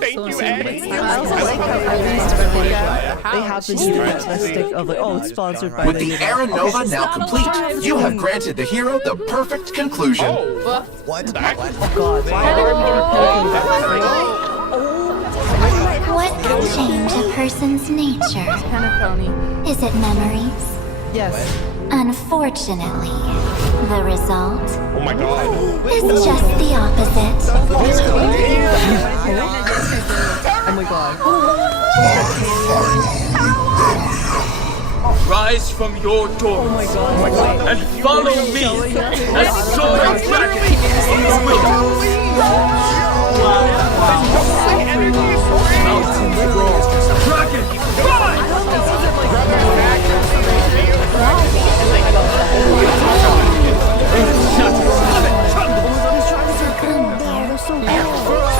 Thank you, Eddie. I also like how at least they have the statistic of like, oh, it's sponsored by With the Aranova now complete, you have granted the hero the perfect conclusion. God. What can change a person's nature? Is it memories? Yes. Unfortunately, the result Oh my god. is just the opposite. Oh my god. Rise from your doors and follow me as sword dragon in the wind. Mountains roar. Dragon, rise!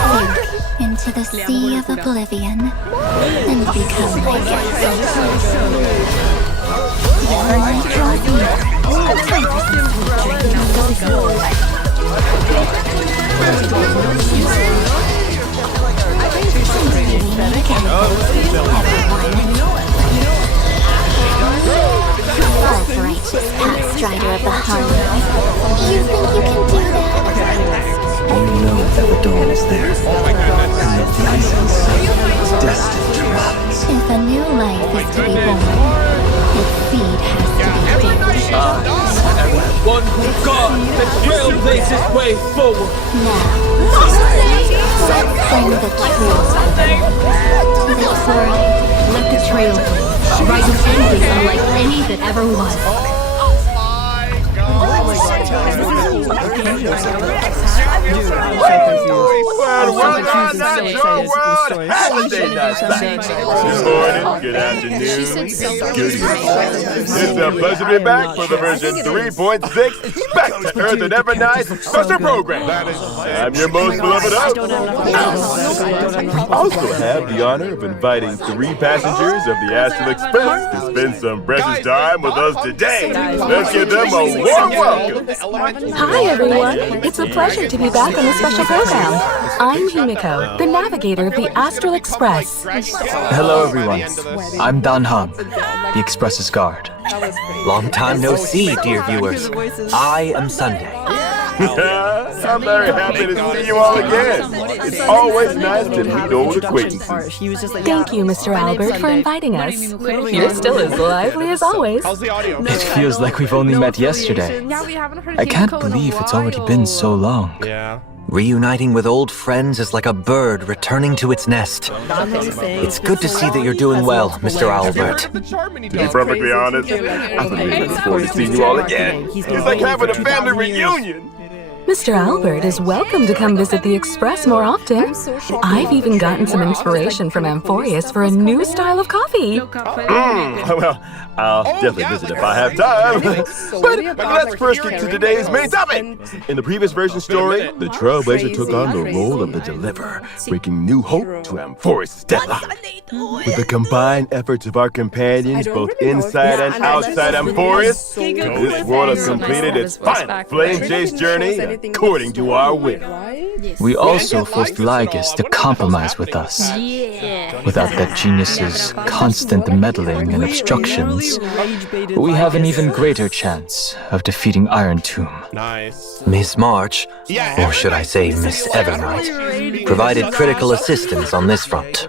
Sink into the sea of oblivion and become my guest. Evernight draws near. Time for some sweet dreams. Self-righteous past strider of the harmony. You think you can do that? You know that the dawn is there. And the blazing sun is destined to rise. If a new life is to be born, its seed has to be digged. One who guards the trailblazes way forward. Now, let's sing the truth to the world. Let the trail rise with endings unlike any that ever was. Good morning, good afternoon, good evening. It's a pleasure to be back for the version 3.6 Back to Earth and Evernight special program. I'm your most beloved host. We also have the honor of inviting 3 passengers of the Astral Express to spend some precious time with us today. Let's give them a warm welcome. Hi, everyone. It's a pleasure to be back on the special program. I'm Himiko, the navigator of the Astral Express. Hello, everyone. I'm Dan Han, the Express's guard. Long time no see, dear viewers. I am Sunday. I'm very happy to see you all again. It's always nice to meet old acquaintances. Thank you, Mr. Albert, for inviting us. You're still as lively as always. It feels like we've only met yesterday. I can't believe it's already been so long. Yeah. Reuniting with old friends is like a bird returning to its nest. It's good to see that you're doing well, Mr. Albert. To be perfectly honest, I've been looking forward to seeing you all again. It's like having a family reunion. Mr. Albert is welcome to come visit the Express more often. I've even gotten some inspiration from Amphorius for a new style of coffee. Well, I'll definitely visit if I have time. But let's first get to today's main topic. In the previous version story, the Trailblazer took on the role of the Deliverer, bringing new hope to Amphorius' deadline. With the combined efforts of our companions, both inside and outside Amphorius, this world has completed its final flame chase journey according to our will. We also forced Lygus to compromise with us. Without that genius's constant meddling and obstructions, we have an even greater chance of defeating Iron Tomb. Nice. Miss March, or should I say Miss Evernight, provided critical assistance on this front.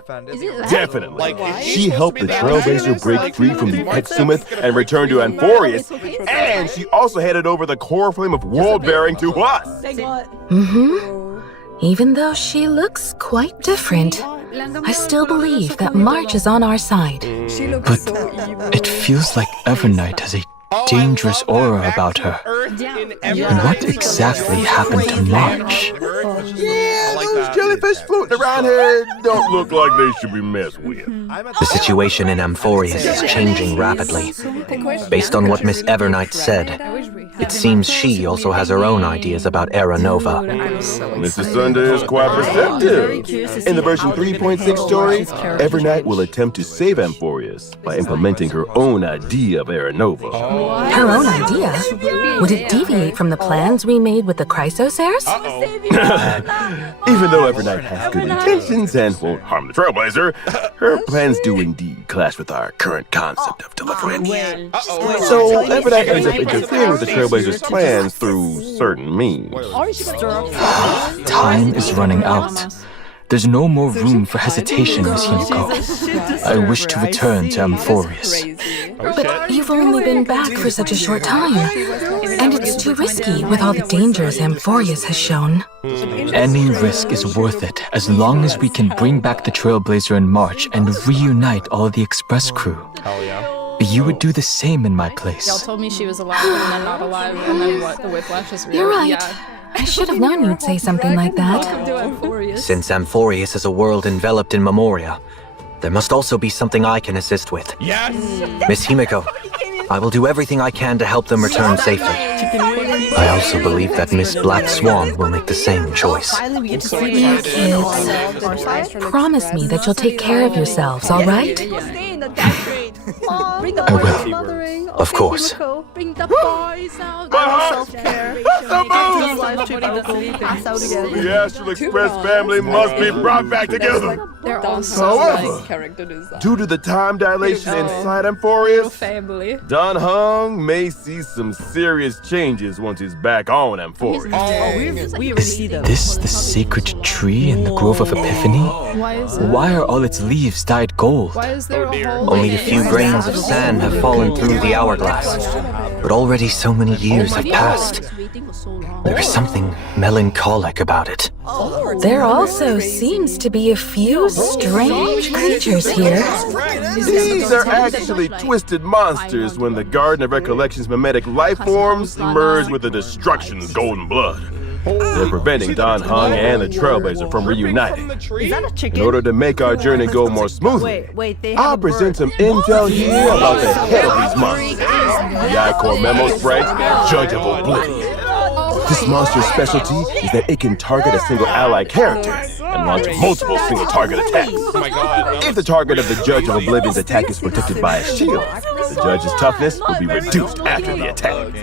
Definitely. She helped the Trailblazer break free from the Exhumeth and return to Amphorius, and she also handed over the core flame of world bearing to us. Even though she looks quite different, I still believe that March is on our side. But it feels like Evernight has a dangerous aura about her. And what exactly happened to March? Yeah, those jellyfish floating around here don't look like they should be messed with. The situation in Amphorius is changing rapidly. Based on what Miss Evernight said, it seems she also has her own ideas about Era Nova. Mr. Sunder is quite perceptive. In the version 3.6 story, Evernight will attempt to save Amphorius by implementing her own idea of Era Nova. Her own idea? Would it deviate from the plans we made with the Chrysosaurs? Even though Evernight has good intentions and won't harm the Trailblazer, her plans do indeed clash with our current concept of deliverance. So Evernight ends up interfering with the Trailblazer's plans through certain means. Time is running out. There's no more room for hesitation, Miss Himiko. I wish to return to Amphorius. But you've only been back for such a short time. And it's too risky with all the dangers Amphorius has shown. Any risk is worth it as long as we can bring back the Trailblazer in March and reunite all the Express crew. You would do the same in my place. Y'all told me she was alive and then not alive, and then what? The whiplash is real. You're right. Yeah. I should have known you'd say something like that. Since Amphorius is a world enveloped in Memoria, there must also be something I can assist with. Yes! Miss Himiko, I will do everything I can to help them return safely. I also believe that Miss Black Swan will make the same choice. Kids, promise me that you'll take care of yourselves, all right? I will. Of course. Bring the boys out. The Astral Express family must be brought back together. They're also However, character design. due to the time dilation inside Amphorius, Family. Don Heng may see some serious changes once he's back on Amphorius. We already see them. This the sacred tree in the Grove of Epiphany? Why is it? Why are all its leaves dyed gold? Why is there a hole? Only a few grains of sand have fallen through the hourglass, but already so many years have passed. There is something melancholic about it. There also seems to be a few strange creatures here. These are actually twisted monsters when the Garden of Recollection's mimetic life forms merge with the Destruction's golden blood. They're preventing Don Heng and the Trailblazer from reuniting. In order to make our journey go more smoothly, I'll present some intel here about the head of these monsters. The I-Core Memo Sprite, Judge of Oblivion. This monster's specialty is that it can target a single ally character and launch multiple single-target attacks. If the target of the Judge of Oblivion's attack is protected by a shield, the Judge's toughness will be reduced after the attack.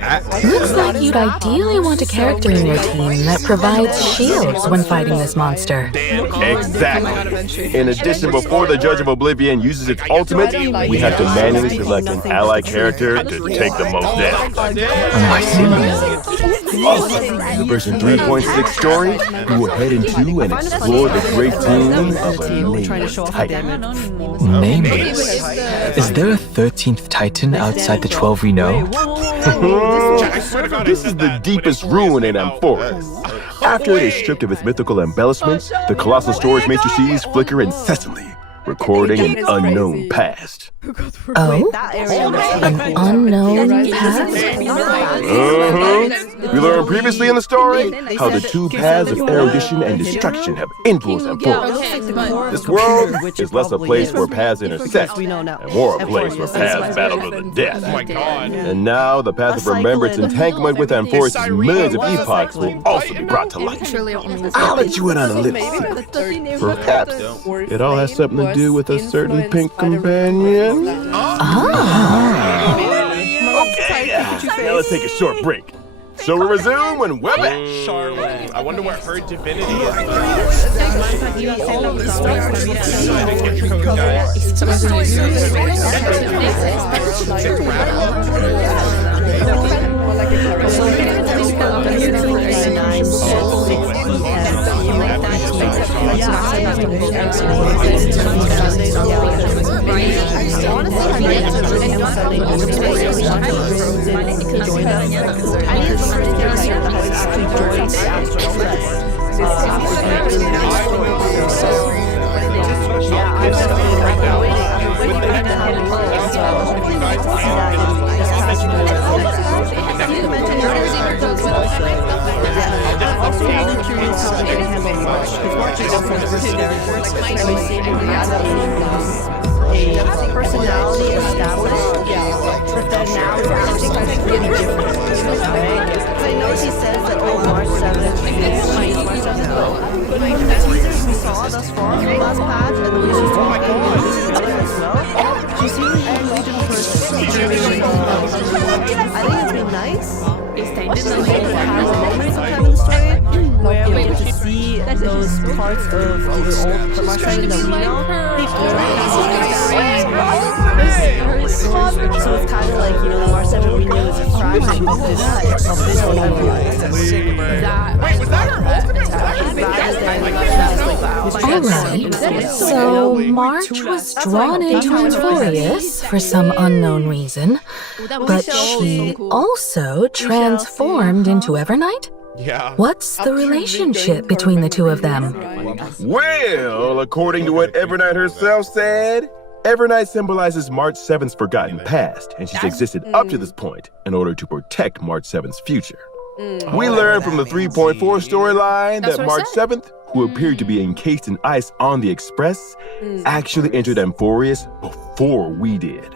Looks like you'd ideally want a character in your team that provides shields when fighting this monster. Exactly. In addition, before the Judge of Oblivion uses its ultimate, we have to manually select an ally character to take the most damage. I see. Also, in the version 3.6 story, we will head into and explore the great tomb of a nameless titan. Nameless? Is there a 13th Titan outside the 12 we know? This is the deepest ruin in Amphorius. After it is stripped of its mythical embellishments, the colossal storage matrices flicker incessantly, recording an unknown past. Oh? An unknown past? We learned previously in the story how the two paths of erudition and destruction have influenced Amphorius. This world is less a place where paths intersect, and more a place where paths battle to the death. And now the path of remembrance entanglement with Amphorius' millions of epochs will also be brought to light. I'll let you in on a little secret. Perhaps it all has something to do with a certain pink companion. Okay, now let's take a short break. So we resume when we're back. Charlotte. I wonder what her divinity Is. a personality established, but then now it's actually really different. Right? Because I know she says that March 7th is March 7th, but from the teasers we saw thus far from last patch, and the way she's talking, and this is other as well, she seems a really different person. I think it's been nice. It's has moments of time in the story where we get to see those parts of the old March 7th that we know. So it's kind of like, you know, the March 7th we knew is a fraction of this one. Alright, so March was drawn into Enforius for some unknown reason, but she also transformed into Evernight? Yeah. What's the relationship between the two of them? Well, according to what Evernight herself said, Evernight symbolizes March 7th's forgotten past, and she's existed up to this point in order to protect March 7th's future. We learned from the 3.4 storyline that March 7th, who appeared to be encased in ice on the Express, actually entered Enforius before we did.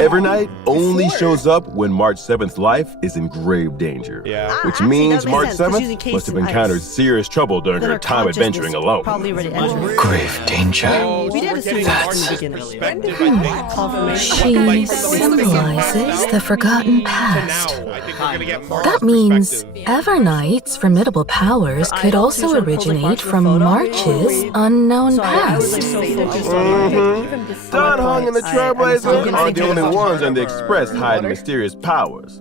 Evernight only shows up when March 7th's life is in grave danger, which means March 7th must have encountered serious trouble during her time adventuring alone. Grave danger. She symbolizes the forgotten past. That means Evernight's formidable powers could also originate from March's unknown past. Don Heng and the Trailblazer aren't the only ones on the Express hiding mysterious powers.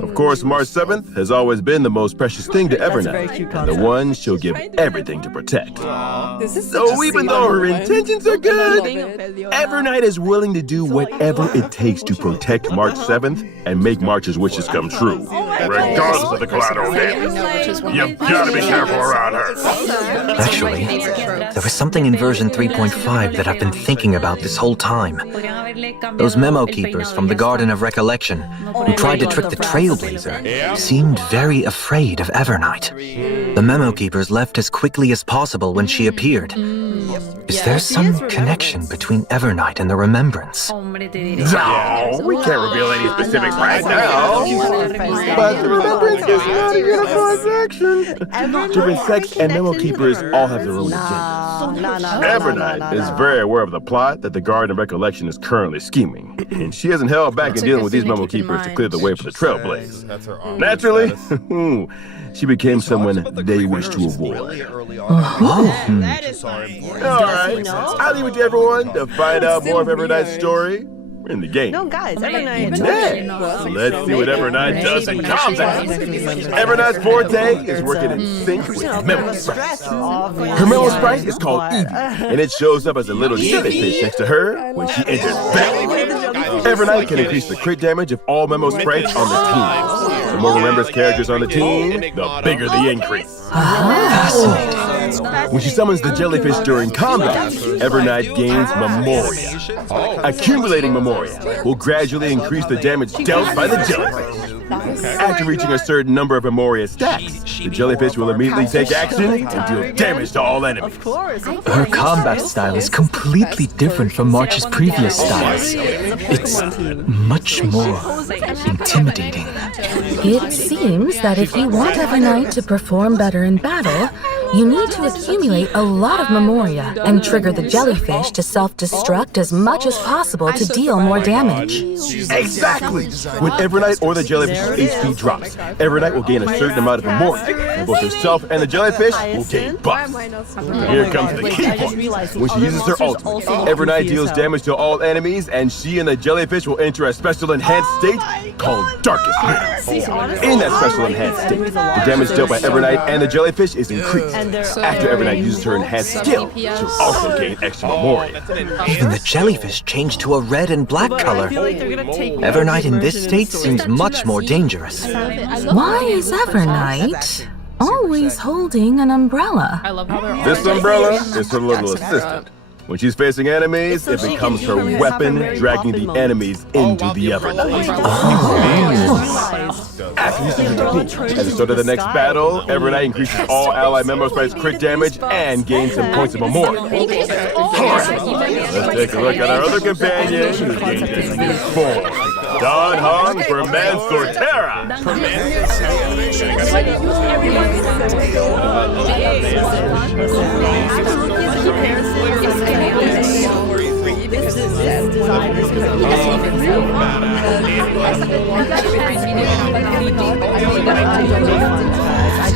Of course, March 7th has always been the most precious thing to Evernight, and the one she'll give everything to protect. So even though her intentions are good, Evernight is willing to do whatever it takes to protect March 7th and make March's wishes come true, regardless of the collateral damage. You've got to be careful around her. Actually, there was something in version 3.5 that I've been thinking about this whole time. Those memo keepers from the Garden of Recollection who tried to trick the Trailblazer seemed very afraid of Evernight. The memo keepers left as quickly as possible when she appeared. Is there some connection between Evernight and the Remembrance? No, we can't reveal any specifics right now. But the Remembrance is not a unified faction. Different sects and memo keepers all have their own agendas. Evernight is very aware of the plot that the Garden of Recollection is currently scheming, and she hasn't held back in dealing with these memo keepers to clear the way for the Trailblaze. Naturally, she became someone they wish to avoid. Alright, I'll leave it to everyone to find out more of Evernight's story in the game. No, guys, Evernight. Let's see what Evernight does in combat. Evernight's forte is working in sync with Memo Sprite. Her Memo Sprite is called Evie, and it shows up as a little jellyfish next to her when she enters battle. Evernight can increase the crit damage of all Memo Sprites on the team. The more Remembrance characters on the team, the bigger the increase. Fascinating. When she summons the jellyfish during combat, Evernight gains Memoria. Accumulating Memoria will gradually increase the damage dealt by the jellyfish. After reaching a certain number of Memoria stacks, the jellyfish will immediately take action and deal damage to all enemies. Her combat style is completely different from March's previous styles. It's much more intimidating. It seems that if you want Evernight to perform better in battle, you need to accumulate a lot of Memoria and trigger the jellyfish to self-destruct as much as possible to deal more damage. Exactly! When Evernight or the jellyfish's HP drops, Evernight will gain a certain amount of Memoria, and both herself and the jellyfish will gain buffs. Here comes the key point. When she uses her ultimate, Evernight deals damage to all enemies, and she and the jellyfish will enter a special enhanced state called Darkest Night. In that special enhanced state, the damage dealt by Evernight and the jellyfish is increased. After Evernight uses her enhanced skill, she'll also gain extra Memoria. Even the jellyfish changed to a red and black color. Evernight in this state seems much more dangerous. Why is Evernight always holding an umbrella? This umbrella is her little assistant. When she's facing enemies, it becomes her weapon, dragging the enemies into the Evernight. After using her technique, at the start of the next battle, Evernight increases all ally members by its crit damage and gains some points of memorial. Alright, let's take a look at our other companion who gained his new form. Don Heng for Mansortera! I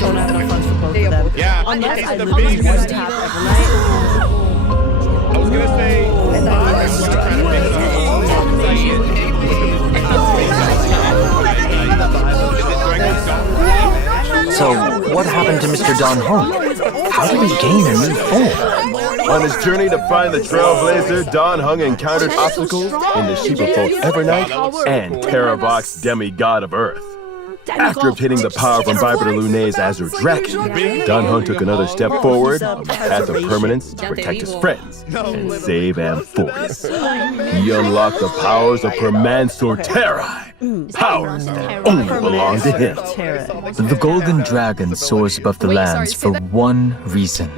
don't have enough funds for both of them. Yeah, Unless I the really big want one. to have Evernight. I was gonna say, I'm gonna try to make it So, what happened to Mr. Don Heng? How did he gain a new form? On his journey to find the Trailblazer, Don Heng encountered obstacles in the shape of both Evernight and Terravox, demigod of Earth. After obtaining the power from Viper Lunay's Azure Dragon, Don Heng took another step forward on the path of permanence to protect his friends and save Amphoris. He unlocked the powers of Permansortera, powers that only belong to him. The golden dragon soars above the lands for one reason: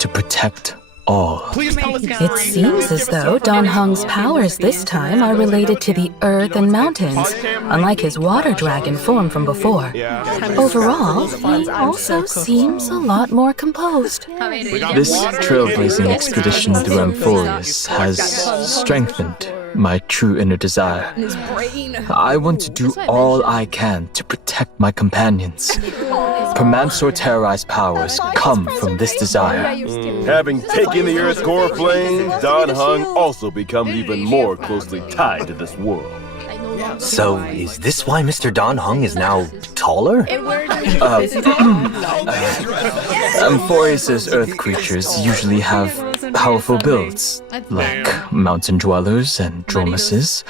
to protect all. It seems as though Don Heng's powers this time are related to the earth and mountains, unlike his water dragon form from before. Overall, he also seems a lot more composed. This trailblazing expedition through Amphoris has strengthened my true inner desire. I want to do all I can to protect my companions. Permansorteri's powers come from this desire. Having taken the Earth's core flame, Don Heng also becomes even more closely tied to this world. So, is this why Mr. Don Heng is now taller? Amphoris' earth creatures usually have powerful builds, like mountain dwellers and Dromases.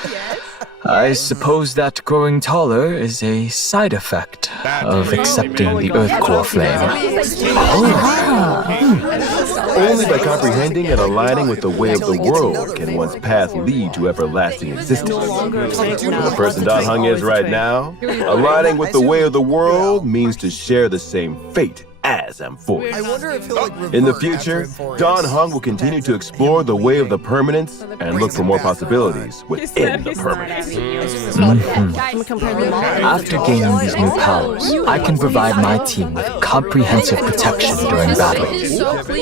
I suppose that growing taller is a side effect of accepting the earth core flame. Only by comprehending and aligning with the way of the world can one's path lead to everlasting existence. For the person Don Heng is right now, aligning with the way of the world means to share the same fate as Amphoris. In the future, Don Heng will continue to explore the way of the permanence and look for more possibilities within the permanence. After gaining these new powers, I can provide my team with comprehensive protection during battle.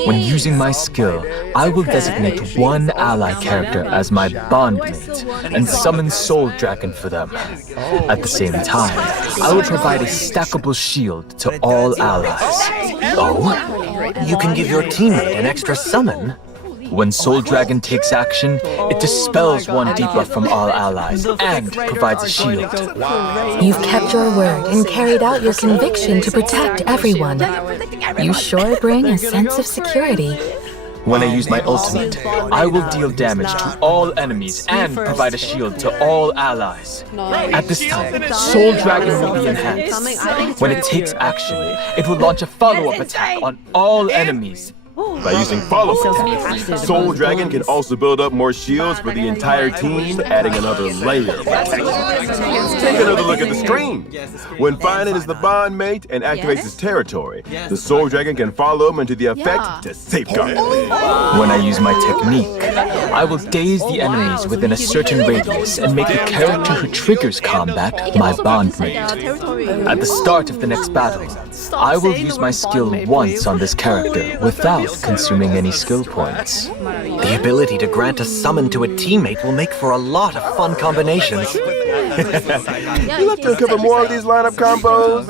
When using my skill, I will designate one ally character as my bondmate and summon Soul Dragon for them. At the same time, I will provide a stackable shield to all allies. Oh? You can give your teammate an extra summon? When Soul Dragon takes action, it dispels one debuff from all allies and provides a shield. You've kept your word and carried out your conviction to protect everyone. You sure bring a sense of security. When I use my ultimate, I will deal damage to all enemies and provide a shield to all allies. At this time, Soul Dragon will be enhanced. When it takes action, it will launch a follow-up attack on all enemies. By using follow-up attacks, Soul Dragon can also build up more shields for the entire team, adding another layer of protection. Take another look at the screen. When Finan is the bond mate and activates his territory, the Soul Dragon can follow him into the effect to safeguard him. When I use my technique, I will daze the enemies within a certain radius and make the character who triggers combat my bond mate. At the start of the next battle, I will use my skill once on this character without consuming any skill points. The ability to grant a summon to a teammate will make for a lot of fun combinations. You'll have to uncover more of these lineup combos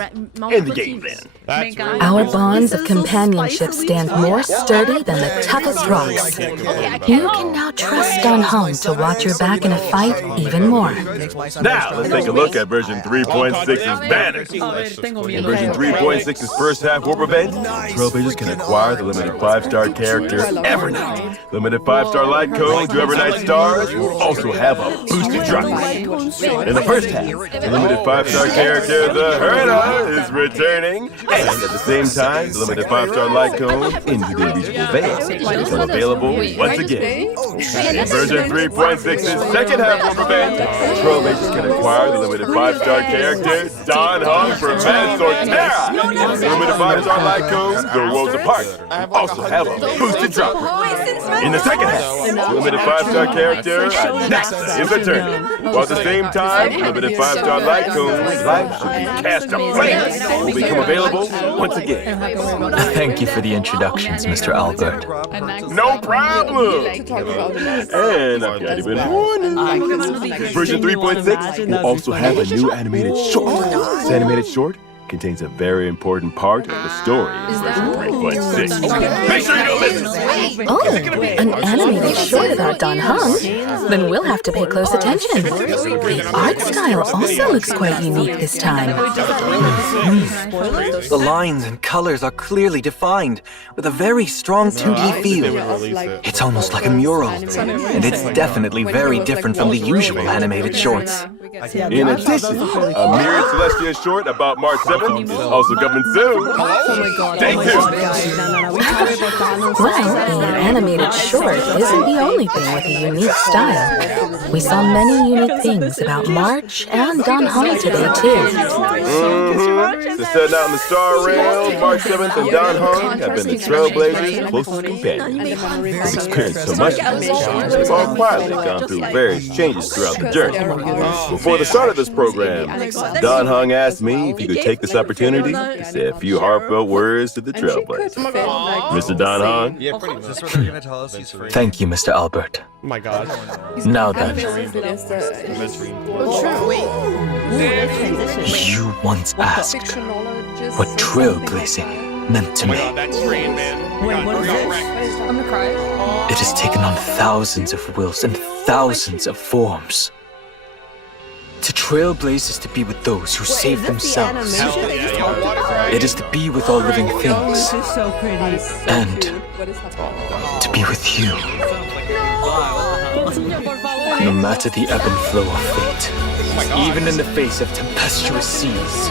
in the game then. Our bonds of companionship stand more sturdy than the toughest rocks. You can now trust Don Heng to watch your back in a fight even more. Now, let's take a look at version 3.6's banners. In version 3.6's first half warp event, Trailblazers can acquire the limited 5-star character Evernight. Limited 5-star light code to Evernight stars will also have a boosted drop rate. In the first half, the limited 5-star character, the Herda, is returning, And at the same time, the limited 5-star light cone into the reachable veil become available once again. In version 3.6's second half of event, trailblazers can acquire the limited 5-star character Don Heng for Mad Sortera. The limited 5-star light cones go worlds apart. Also have a boosted drop rate. In the second half, the limited 5-star character Nexa is returning. While at the same time, the limited 5-star light cone's life should be cast aflame will become available once again. Thank you for the introductions, Mr. Albert. No problem! And I've got even warning. Version 3.6 will also have a new animated short. This animated short contains a very important part of the story in version 3.6. Make sure you don't miss it! Oh, an animated short about Don Heng? Then we'll have to pay close attention. The art style also looks quite unique this time. The lines and colors are clearly defined, with a very strong 2D feel. It's almost like a mural, and it's definitely very different from the usual animated shorts. In addition, a mirrored Celestia short about March 7th is also coming soon. Stay tuned! Well, the animated short isn't the only thing with a unique style. We saw many unique things about March and Don Heng today, too. Since setting out in the Star Rail, March 7th and Don Heng have been the Trailblazers' closest companions. They've experienced so much they've all quietly gone through various changes throughout the journey. Before the start of this program, Don Heng asked me if he could take this opportunity to say a few heartfelt words to the Trailblazers. Mr. Don Heng? Yeah, pretty much. Is this what they're gonna tell us? He's free. Thank you, Mr. Albert. Oh my god. Now then, you once asked what trailblazing meant to Oh my me. god, that screen, man. Wait, what is this? I'm gonna cry. It has taken on thousands of wills and thousands of forms. To trailblaze is to be with those who save themselves. It is to be with all living things. And to be with you. No matter the ebb and flow of fate, even in the face of tempestuous seas,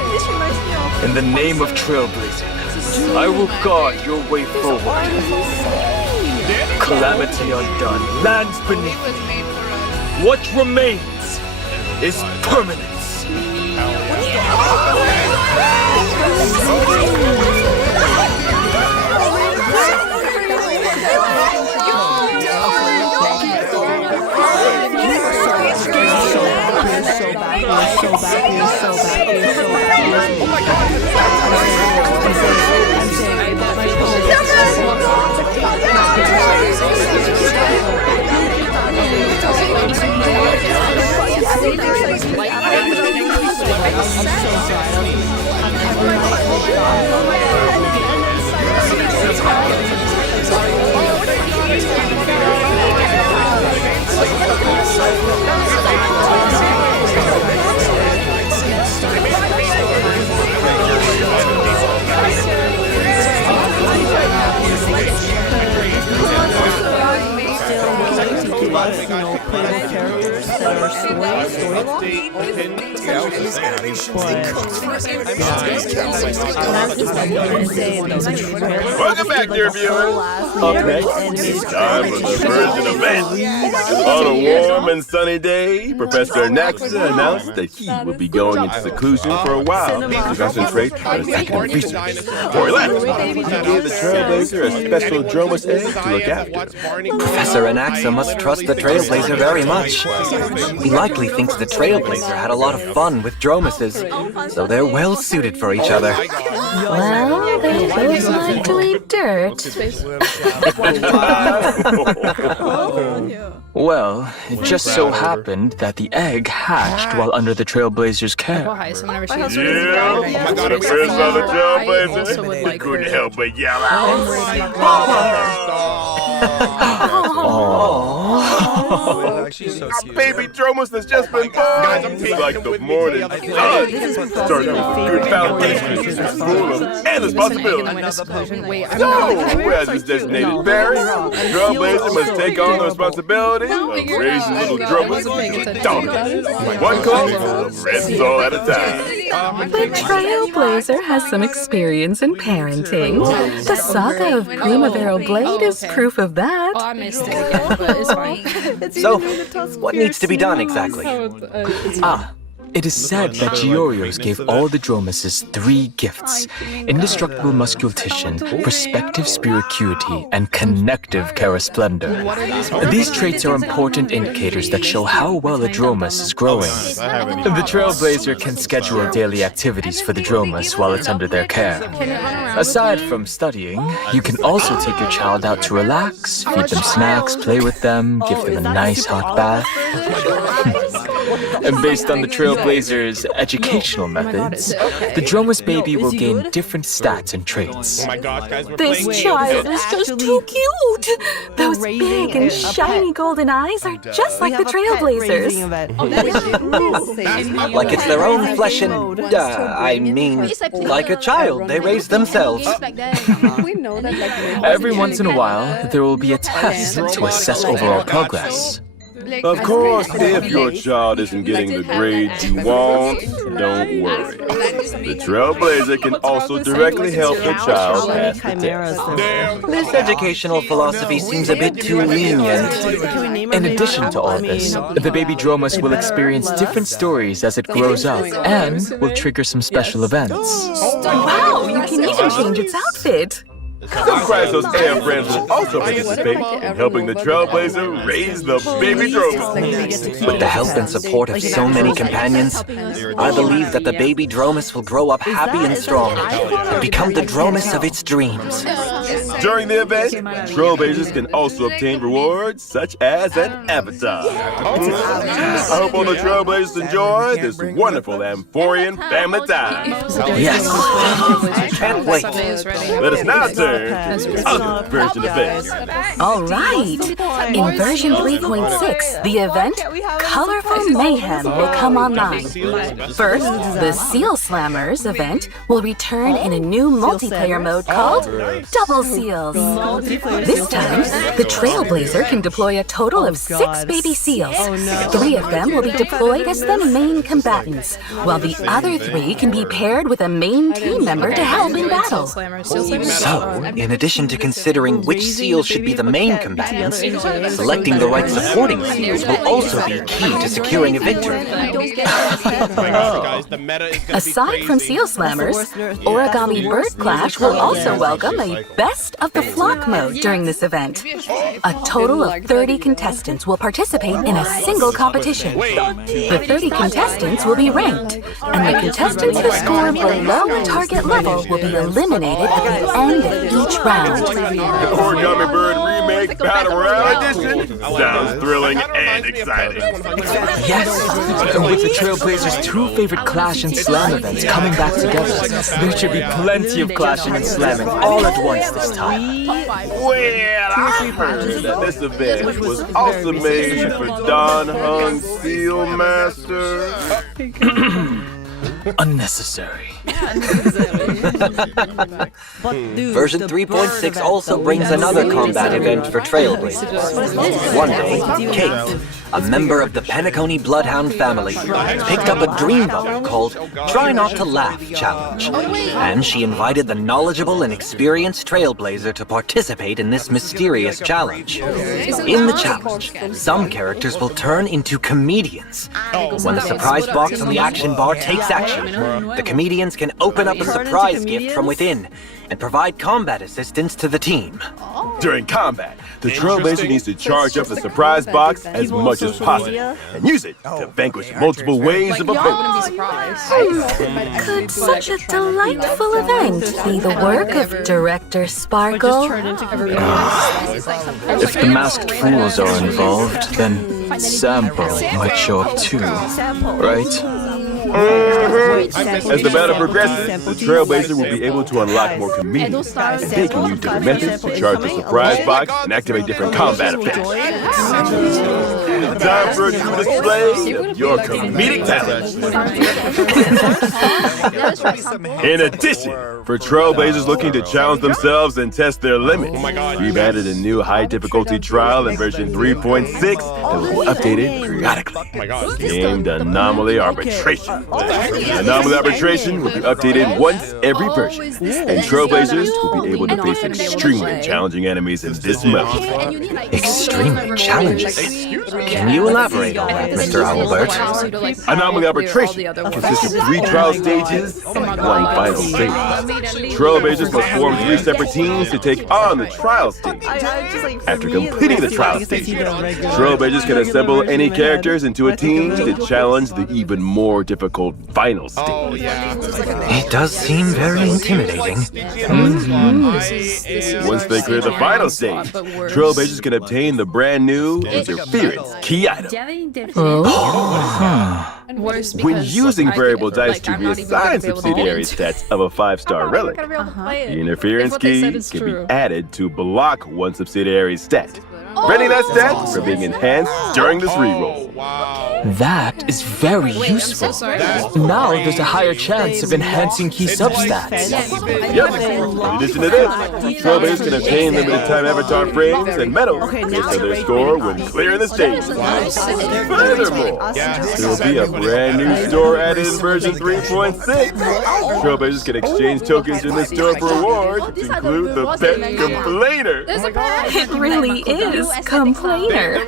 in the name of trailblazing, I will guard your way forward. Calamity undone, lands beneath me. What remains is permanence. Welcome back, dear viewers. Up next, it's time for the version event. On a warm and sunny day, Professor Nexa announced that he would be going into seclusion for a while to concentrate on his academic research. Before he left, he gave the Trailblazer a special Dromas egg to look after. Professor Anaxa must trust the Trailblazer very much. He likely thinks the Trailblazer had a lot of fun with Dromases, so they're well suited for each other. Well, they both like to eat dirt. Well, it just so happened that the egg hatched while under the Trailblazer's care. Yeah, the first on the Trailblazer, he couldn't help but yell out. Our baby Dromas has just been born. It's like the morning sun. Starting out with good foundation, it's full of and responsibility. So, who has this designated parent? Trailblazer must take on the responsibility of raising little Dromas into a daughter. One close, red soul at a time. The Trailblazer has some experience in parenting. The saga of Primavera Blade is proof of that. Oh, I missed it again, but it's fine. So, what needs to be done exactly? It is said that Giorios gave all the Dromases 3 gifts: indestructible musculation, perspective spiricuity, and connective charasplendor. These traits are important indicators that show how well a Dromas is growing. The Trailblazer can schedule daily activities for the Dromas while it's under their care. Aside from studying, you can also take your child out to relax, feed them snacks, play with them, give them a nice hot bath. And based on the Trailblazer's educational methods, the Dromas baby will gain different stats and traits. Oh my gosh, guys, we're This playing child is just too cute. Those big and shiny golden eyes are just like the Trailblazers. Like it's their own flesh and, like a child they raised themselves. Every once in a while, there will be a test to assess overall progress. Of course, if your child isn't getting the grades you want, don't worry. The Trailblazer can also directly help the child pass the test. This educational philosophy seems a bit too lenient. In addition to all this, the baby Dromas will experience different stories as it grows up and will trigger some special events. Wow, you can even change its outfit. Some Chrysos AF friends will also participate in helping the Trailblazer raise the baby Dromas. With the help and support of so many companions, I believe that the baby Dromas will grow up happy and strong and become the Dromas of its dreams. During the event, Trailblazers can also obtain rewards such as an avatar. I hope all the Trailblazers enjoy this wonderful Amphorian family time. Yes, can't wait. Let us now turn to the other version of this. All right. In version 3.6, the event Colorful Mayhem will come online. First, the Seal Slammers event will return in a new multiplayer mode called Double Seals. This time, the Trailblazer can deploy a total of 6 baby seals. 3 of them will be deployed as the main combatants, while the other 3 can be paired with a main team member to help in battle. So, in addition to considering which seals should be the main combatants, selecting the right supporting seals will also be key to securing a victory. Aside from Seal Slammers, Origami Bird Clash will also welcome a Best of the Flock mode during this event. A total of 30 contestants will participate in a single competition. The 30 contestants will be ranked, and the contestants who score below target level will be eliminated at the end of each round. The Origami Bird Remake Battle Royale Edition sounds thrilling and exciting. Yes, with the Trailblazers' 2 favorite Clash and Slam events coming back together, there should be plenty of clashing and slamming all at once this time. Well, I heard that this event was also made for Don Hung Seal Master. Unnecessary. Version 3.6 also brings another combat event for Trailblazers. One day, Kate, a member of the Penacony Bloodhound family, picked up a dream bubble called Try Not to Laugh Challenge, and she invited the knowledgeable and experienced Trailblazer to participate in this mysterious challenge. In the challenge, some characters will turn into comedians. When the surprise box on the action bar takes action, the comedians can open up a surprise gift from within and provide combat assistance to the team. During combat, the Trailblazer needs to charge up the surprise box as much as possible and use it to vanquish multiple waves of opponents. Could such a delightful event be the work of Director Sparkle? If the masked fools are involved, then Sample might show up too, right? As the battle progresses, the Trailblazer will be able to unlock more comedians, and they can use different methods to charge the surprise box and activate different combat effects. Time for a true display of your comedic talent. In addition, for Trailblazers looking to challenge themselves and test their limits, we've added a new high difficulty trial in version 3.6 that will be updated periodically, named Anomaly Arbitration. Anomaly Arbitration will be updated once every version, and Trailblazers will be able to face extremely challenging enemies in this mode. Extremely challenging? Can you elaborate on that, Mr. Owlbert? Anomaly Arbitration consists of 3 trial stages and 1 final stage. Trailblazers must form 3 separate teams to take on the trial stage. After completing the trial stage, Trailblazers can assemble any characters into a team to challenge the even more difficult final stage. It does seem very intimidating. Once they clear the final stage, Trailblazers can obtain the brand new Interference key item. When using variable dice to reassign subsidiary stats of a 5-star relic, the Interference key can be added to block one subsidiary stat, preventing that stat from being enhanced during this reroll. That is very useful. Now there's a higher chance of enhancing key substats. Yep. In addition to this, Trailblazers can obtain limited time avatar frames and medals based on their score when clearing the stage. Furthermore, there will be a brand new store added in version 3.6. Trailblazers can exchange tokens in the store for rewards, which include the Pet Complainer. It really is Complainer.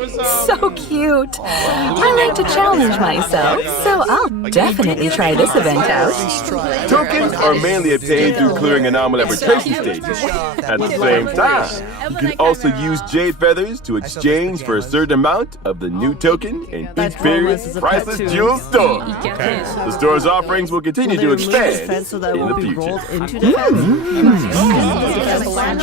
So cute. I like to challenge myself, so I'll definitely try this event out. Tokens are mainly obtained through clearing Anomaly Arbitration stages. At the same time, you can also use Jade Feathers to exchange for a certain amount of the new token in each period's priceless jewel store. The store's offerings will continue to expand in the future.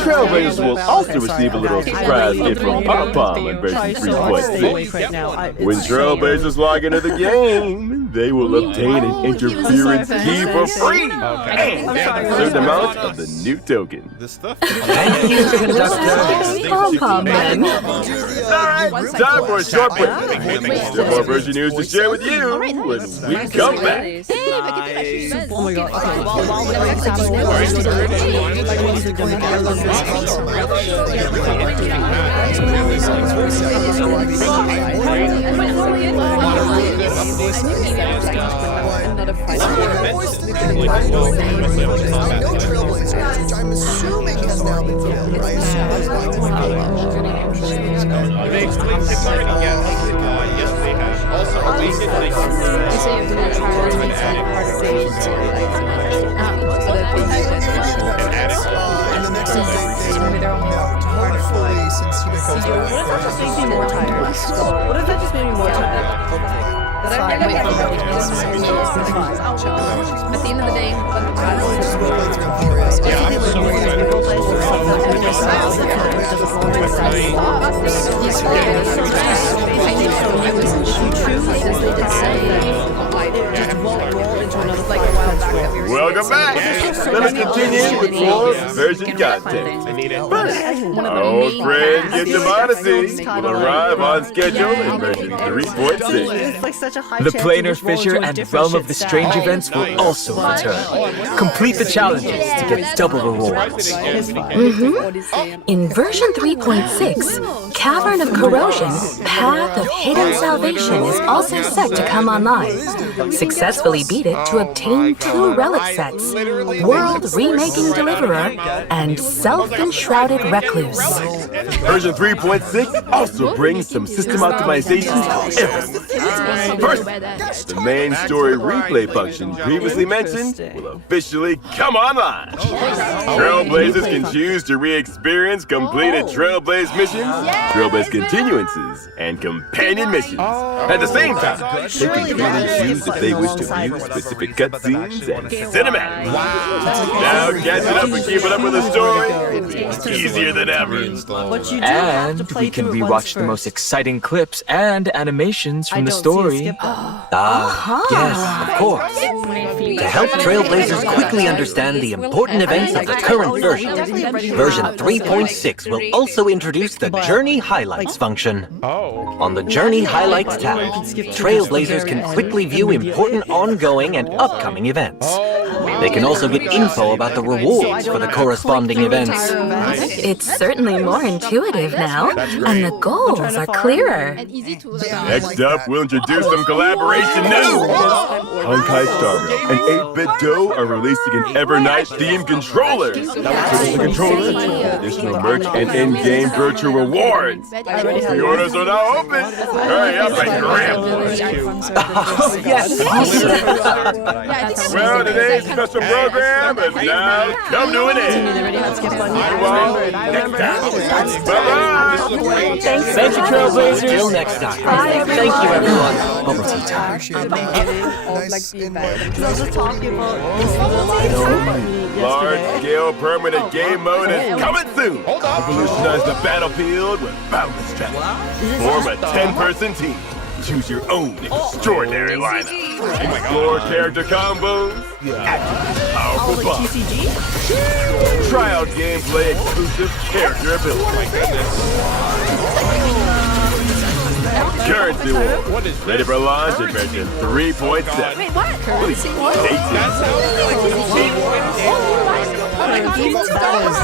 Trailblazers will also receive a little surprise gift from Pom-Pom in version 3.6. When Trailblazers log into the game, they will obtain an interference key for free and a certain amount of the new token. Thank you, conductor. Pom-Pom, then. Time for a short break. There's more version news to share with you when we come back. Oh my god, I'm assuming has now been killed. They explained it already? Yes, they have. Also, Awakened, they And the next thing hopefully, since he becomes what if that just made me more tired? What if that just made me more tired? At the end of the day, Welcome back! Let us continue with more version content. First, our old friend Get the Odyssey will arrive on schedule in version 3.6. The Planar Fissure and Realm of the Strange events will also return. Complete the challenges to get double rewards. In version 3.6, Cavern of Corrosion, Path of Hidden Salvation is also set to come online. Successfully beat it to obtain 2 relic sets, World Remaking Deliverer and Self-Enshrouded Recluse. Version 3.6 also brings some system optimizations for everyone. First, the main story replay function previously mentioned will officially come online. Trailblazers can choose to re-experience completed Trailblaze missions Dromas continuances, and companion missions. At the same time, they can freely choose if they wish to view specific cutscenes and cinematics. Now catch it up and keep it up with the story. It's easier than ever. And we can rewatch the most exciting clips and animations from the story. Yes, of course. To help Trailblazers quickly understand the important events of the current version, version 3.6 will also introduce the Journey Highlights function. On the Journey Highlights tab, Trailblazers can quickly view important ongoing and upcoming events. They can also get info about the rewards for the corresponding events. It's certainly more intuitive now, and the goals are clearer. Next up, we'll introduce some collaboration news. Honkai Star Rail and 8-Bit Dough are releasing an Evernight themed controller. The controller, additional merch, and in-game virtual rewards. Pre-orders are now open. Hurry up and grab one. Well, today's special program has now come to an end. See you all next time. Bye-bye. Thank you, Trailblazers. Till next time. Thank you, everyone. Bubble tea time. Large-scale permanent game mode is coming soon. Revolutionize the battlefield with boundless travel. Form a 10-person team. Choose your own extraordinary lineup. Explore character combos. Activate powerful buffs. Try out gameplay exclusive character abilities. Currency War. Ready for launch at version 3.7. Wait, what? Please stay tuned. That is